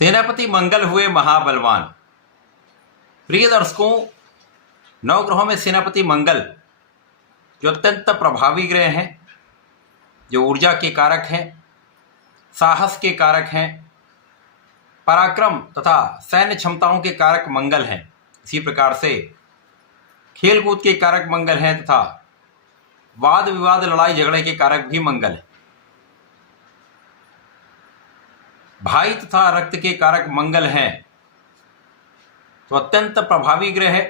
सेनापति मंगल हुए महाबलवान। प्रिय दर्शकों, नवग्रहों में सेनापति मंगल जो अत्यंत प्रभावी ग्रह हैं, जो ऊर्जा के कारक हैं, साहस के कारक हैं, पराक्रम तथा सैन्य क्षमताओं के कारक मंगल हैं। इसी प्रकार से खेलकूद के कारक मंगल हैं तथा वाद विवाद लड़ाई झगड़े के कारक भी मंगल हैं। भाई तथा रक्त के कारक मंगल हैं। तो अत्यंत प्रभावी ग्रह है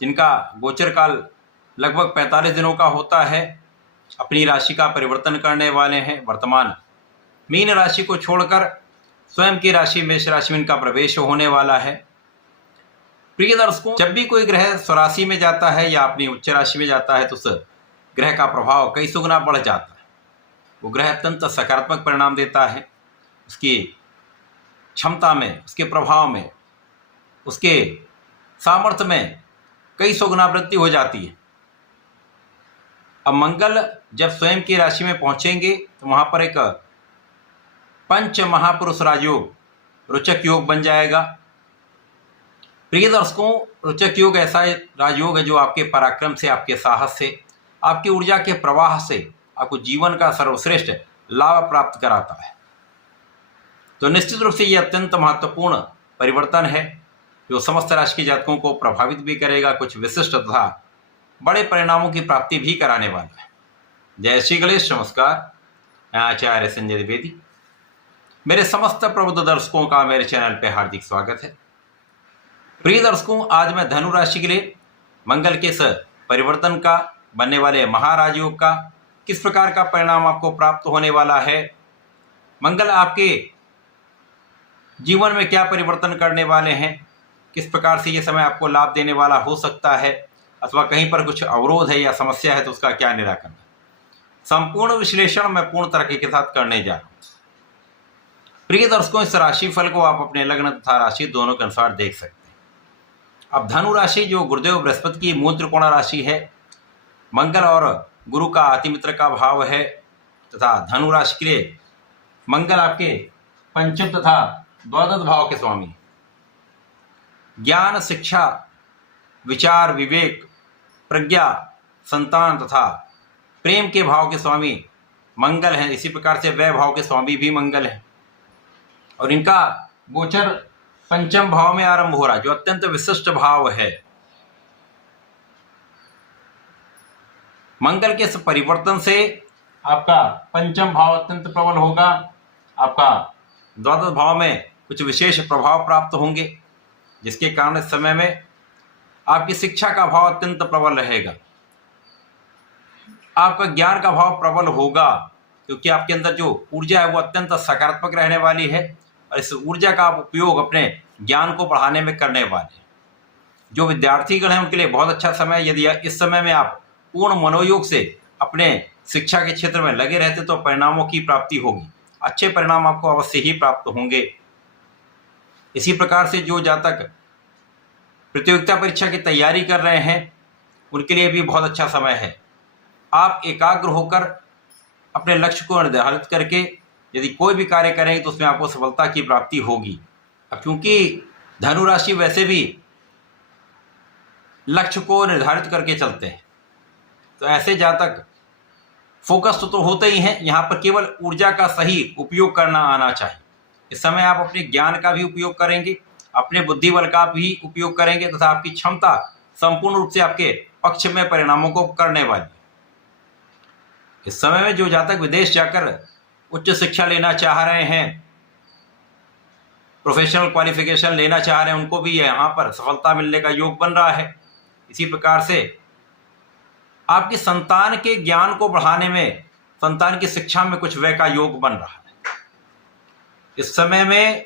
जिनका गोचर काल लगभग 45 दिनों का होता है। अपनी राशि का परिवर्तन करने वाले हैं। वर्तमान मीन राशि को छोड़कर स्वयं की राशि मेष राशि में इनका प्रवेश होने वाला है। प्रिय दर्शकों, जब भी कोई ग्रह स्वराशि में जाता है या अपनी उच्च राशि में जाता है तो उस ग्रह का प्रभाव कई सौ गुना बढ़ जाता है। वो ग्रह अत्यंत सकारात्मक परिणाम देता है। उसकी क्षमता में, उसके प्रभाव में, उसके सामर्थ्य में कई सौ गुना वृद्धि हो जाती है। अब मंगल जब स्वयं की राशि में पहुंचेंगे तो वहां पर एक पंच महापुरुष राजयोग, रोचक योग बन जाएगा। प्रिय दर्शकों, रोचक योग ऐसा राजयोग है जो आपके पराक्रम से, आपके साहस से, आपकी ऊर्जा के प्रवाह से आपको जीवन का सर्वश्रेष्ठ लाभ प्राप्त कराता है। तो निश्चित रूप से ये अत्यंत महत्वपूर्ण परिवर्तन है जो समस्त राशि के जातकों को प्रभावित भी करेगा, कुछ विशिष्ट तथा बड़े परिणामों की प्राप्ति भी कराने वाला है। जय श्री गणेश। नमस्कार, मैं आचार्य संजय द्विवेदी। मेरे समस्त प्रबुद्ध दर्शकों का मेरे चैनल पे हार्दिक स्वागत है। प्रिय दर्शकों, आज मैं धनु राशि के लिए मंगल के इस परिवर्तन का, बनने वाले महाराजयोग का किस प्रकार का परिणाम आपको प्राप्त होने वाला है, मंगल आपके जीवन में क्या परिवर्तन करने वाले हैं, किस प्रकार से ये समय आपको लाभ देने वाला हो सकता है, अथवा कहीं पर कुछ अवरोध है या समस्या है तो उसका क्या निराकरण, संपूर्ण विश्लेषण मैं पूर्ण तरीके के साथ करने जा रहा हूँ। प्रिय दर्शकों, इस राशि फल को आप अपने लग्न तथा राशि दोनों के अनुसार देख सकते हैं। अब धनु राशि जो गुरुदेव बृहस्पति की मूल त्रिकोण राशि है, मंगल और गुरु का अतिमित्र का भाव है तथा धनु राशि के लिए मंगल आपके पंचम तथा द्वादश भाव के स्वामी। ज्ञान, शिक्षा, विचार, विवेक, प्रज्ञा, संतान तथा प्रेम के भाव के स्वामी मंगल हैं। इसी प्रकार से व्यय भाव के स्वामी भी मंगल हैं और इनका गोचर पंचम भाव में आरंभ हो रहा है जो अत्यंत विशिष्ट भाव है। मंगल के इस परिवर्तन से आपका पंचम भाव अत्यंत प्रबल होगा। आपका द्वादश भाव में कुछ विशेष प्रभाव प्राप्त होंगे जिसके कारण इस समय में आपकी शिक्षा का भाव अत्यंत प्रबल रहेगा। आपका ज्ञान का भाव प्रबल होगा क्योंकि आपके अंदर जो ऊर्जा है वो अत्यंत सकारात्मक रहने वाली है और इस ऊर्जा का आप उपयोग अपने ज्ञान को बढ़ाने में करने वाले हैं। जो विद्यार्थीगण हैं उनके लिए बहुत अच्छा समय। यदि इस समय में आप पूर्ण मनोयोग से अपने शिक्षा के क्षेत्र में लगे रहते तो परिणामों की प्राप्ति होगी। अच्छे परिणाम आपको अवश्य ही प्राप्त होंगे। इसी प्रकार से जो जातक प्रतियोगिता परीक्षा की तैयारी कर रहे हैं उनके लिए भी बहुत अच्छा समय है। आप एकाग्र होकर अपने लक्ष्य को निर्धारित करके यदि कोई भी कार्य करेंगे तो उसमें आपको सफलता की प्राप्ति होगी। अब क्योंकि धनु राशि वैसे भी लक्ष्य को निर्धारित करके चलते हैं तो ऐसे जातक फोकस तो होते ही हैं। यहाँ पर केवल ऊर्जा का सही उपयोग करना आना चाहिए। इस समय आप अपने ज्ञान का भी उपयोग करेंगे, अपने बुद्धि बल का भी उपयोग करेंगे तथा आपकी क्षमता संपूर्ण रूप से आपके पक्ष में परिणामों को करने वाली। इस समय में जो जातक विदेश जाकर उच्च शिक्षा लेना चाह रहे हैं, प्रोफेशनल क्वालिफिकेशन लेना चाह रहे हैं, उनको भी यहाँ पर सफलता मिलने का योग बन रहा है। इसी प्रकार से आपकी संतान के ज्ञान को बढ़ाने में, संतान की शिक्षा में कुछ व्यय का योग बन रहा है। इस समय में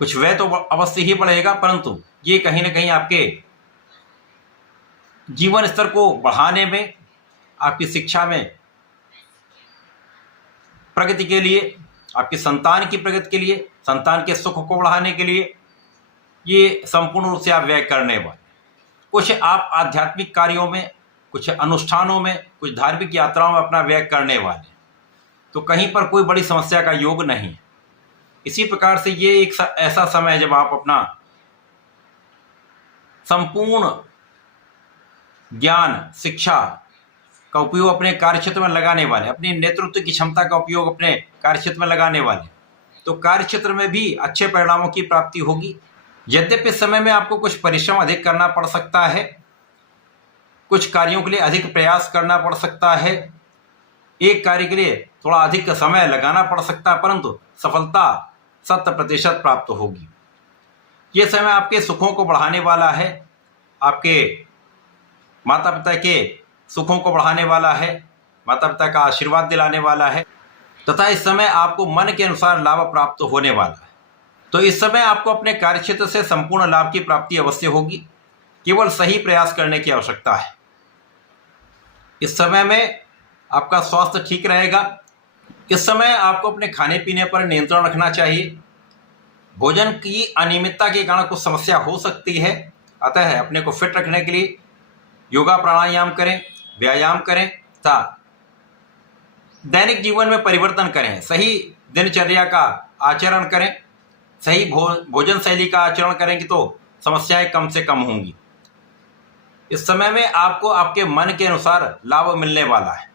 कुछ व्यय तो अवश्य ही बढ़ेगा परंतु ये कहीं ना कहीं आपके जीवन स्तर को बढ़ाने में, आपकी शिक्षा में प्रगति के लिए, आपकी संतान की प्रगति के लिए, संतान के सुख को बढ़ाने के लिए ये संपूर्ण रूप से आप व्यय करने वाले। कुछ आप आध्यात्मिक कार्यों में, कुछ अनुष्ठानों में, कुछ धार्मिक यात्राओं में अपना व्यय करने वाले। तो कहीं पर कोई बड़ी समस्या का योग नहीं है। इसी प्रकार से ये एक ऐसा समय है जब आप अपना संपूर्ण ज्ञान शिक्षा का उपयोग अपने कार्यक्षेत्र में लगाने वाले, अपनी नेतृत्व की क्षमता का उपयोग अपने कार्यक्षेत्र में लगाने वाले, तो कार्यक्षेत्र में भी अच्छे परिणामों की प्राप्ति होगी। यद्यपि इस समय में आपको कुछ परिश्रम अधिक करना पड़ सकता है, कुछ कार्यों के लिए अधिक प्रयास करना पड़ सकता है, एक कार्य के लिए थोड़ा अधिक समय लगाना पड़ सकता है, परंतु सफलता 100% प्राप्त होगी। ये समय आपके सुखों को बढ़ाने वाला है, आपके माता पिता के सुखों को बढ़ाने वाला है, माता पिता का आशीर्वाद दिलाने वाला है, तथा इस समय आपको मन के अनुसार लाभ प्राप्त होने वाला है। तो इस समय आपको अपने कार्यक्षेत्र से संपूर्ण लाभ की प्राप्ति अवश्य होगी, केवल सही प्रयास करने की आवश्यकता है। इस समय में आपका स्वास्थ्य ठीक रहेगा। इस समय आपको अपने खाने पीने पर नियंत्रण रखना चाहिए। भोजन की अनियमितता के कारण कुछ समस्या हो सकती है, अतः अपने को फिट रखने के लिए योगा प्राणायाम करें, व्यायाम करें तथा दैनिक जीवन में परिवर्तन करें, सही दिनचर्या का आचरण करें, सही भोजन शैली का आचरण करेंगे तो समस्याएं कम से कम होंगी। इस समय में आपको आपके मन के अनुसार लाभ मिलने वाला है।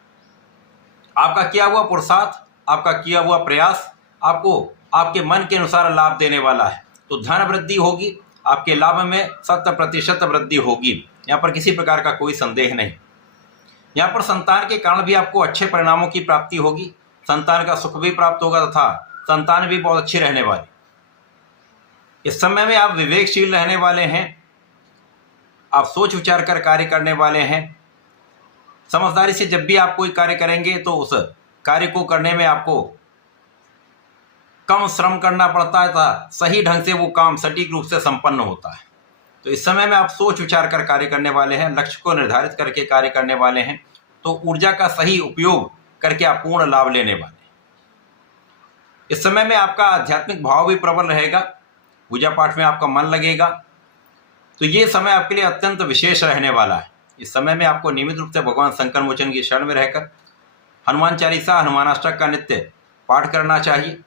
आपका किया हुआ पुरुषार्थ, आपका किया हुआ प्रयास आपको आपके मन के अनुसार लाभ देने वाला है। तो धन वृद्धि होगी, आपके लाभ में 100% वृद्धि होगी। यहाँ पर किसी प्रकार का कोई संदेह नहीं। यहाँ पर संतान के कारण भी आपको अच्छे परिणामों की प्राप्ति होगी, संतान का सुख भी प्राप्त होगा तथा संतान भी बहुत अच्छी रहने वाली। इस समय में आप विवेकशील रहने वाले हैं, आप सोच विचार कर कार्य करने वाले हैं। समझदारी से जब भी आप कोई कार्य करेंगे तो उस कार्य को करने में आपको कम श्रम करना पड़ता है तथा सही ढंग से वो काम सटीक रूप से संपन्न होता है। तो इस समय में आप सोच विचार कर कार्य करने वाले हैं, लक्ष्य को निर्धारित करके कार्य करने वाले हैं, तो ऊर्जा का सही उपयोग करके आप पूर्ण लाभ लेने वाले हैं। इस समय में आपका आध्यात्मिक भाव भी प्रबल रहेगा, पूजा पाठ में आपका मन लगेगा। तो ये समय आपके लिए अत्यंत विशेष रहने वाला है। इस समय में आपको नियमित रूप से भगवान शंकर मोचन की शरण में रहकर हनुमान चालीसा, हनुमानाष्टक का नित्य पाठ करना चाहिए।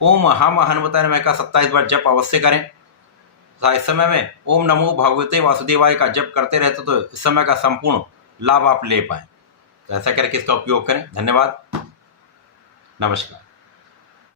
ओम हम हनुमते नमः का 27 बार जप अवश्य करें तथा इस समय में ओम नमो भगवते वासुदेवाय का जप करते रहते तो इस समय का संपूर्ण लाभ आप ले पाएँ। तो ऐसा करके इसका उपयोग करें। धन्यवाद, नमस्कार।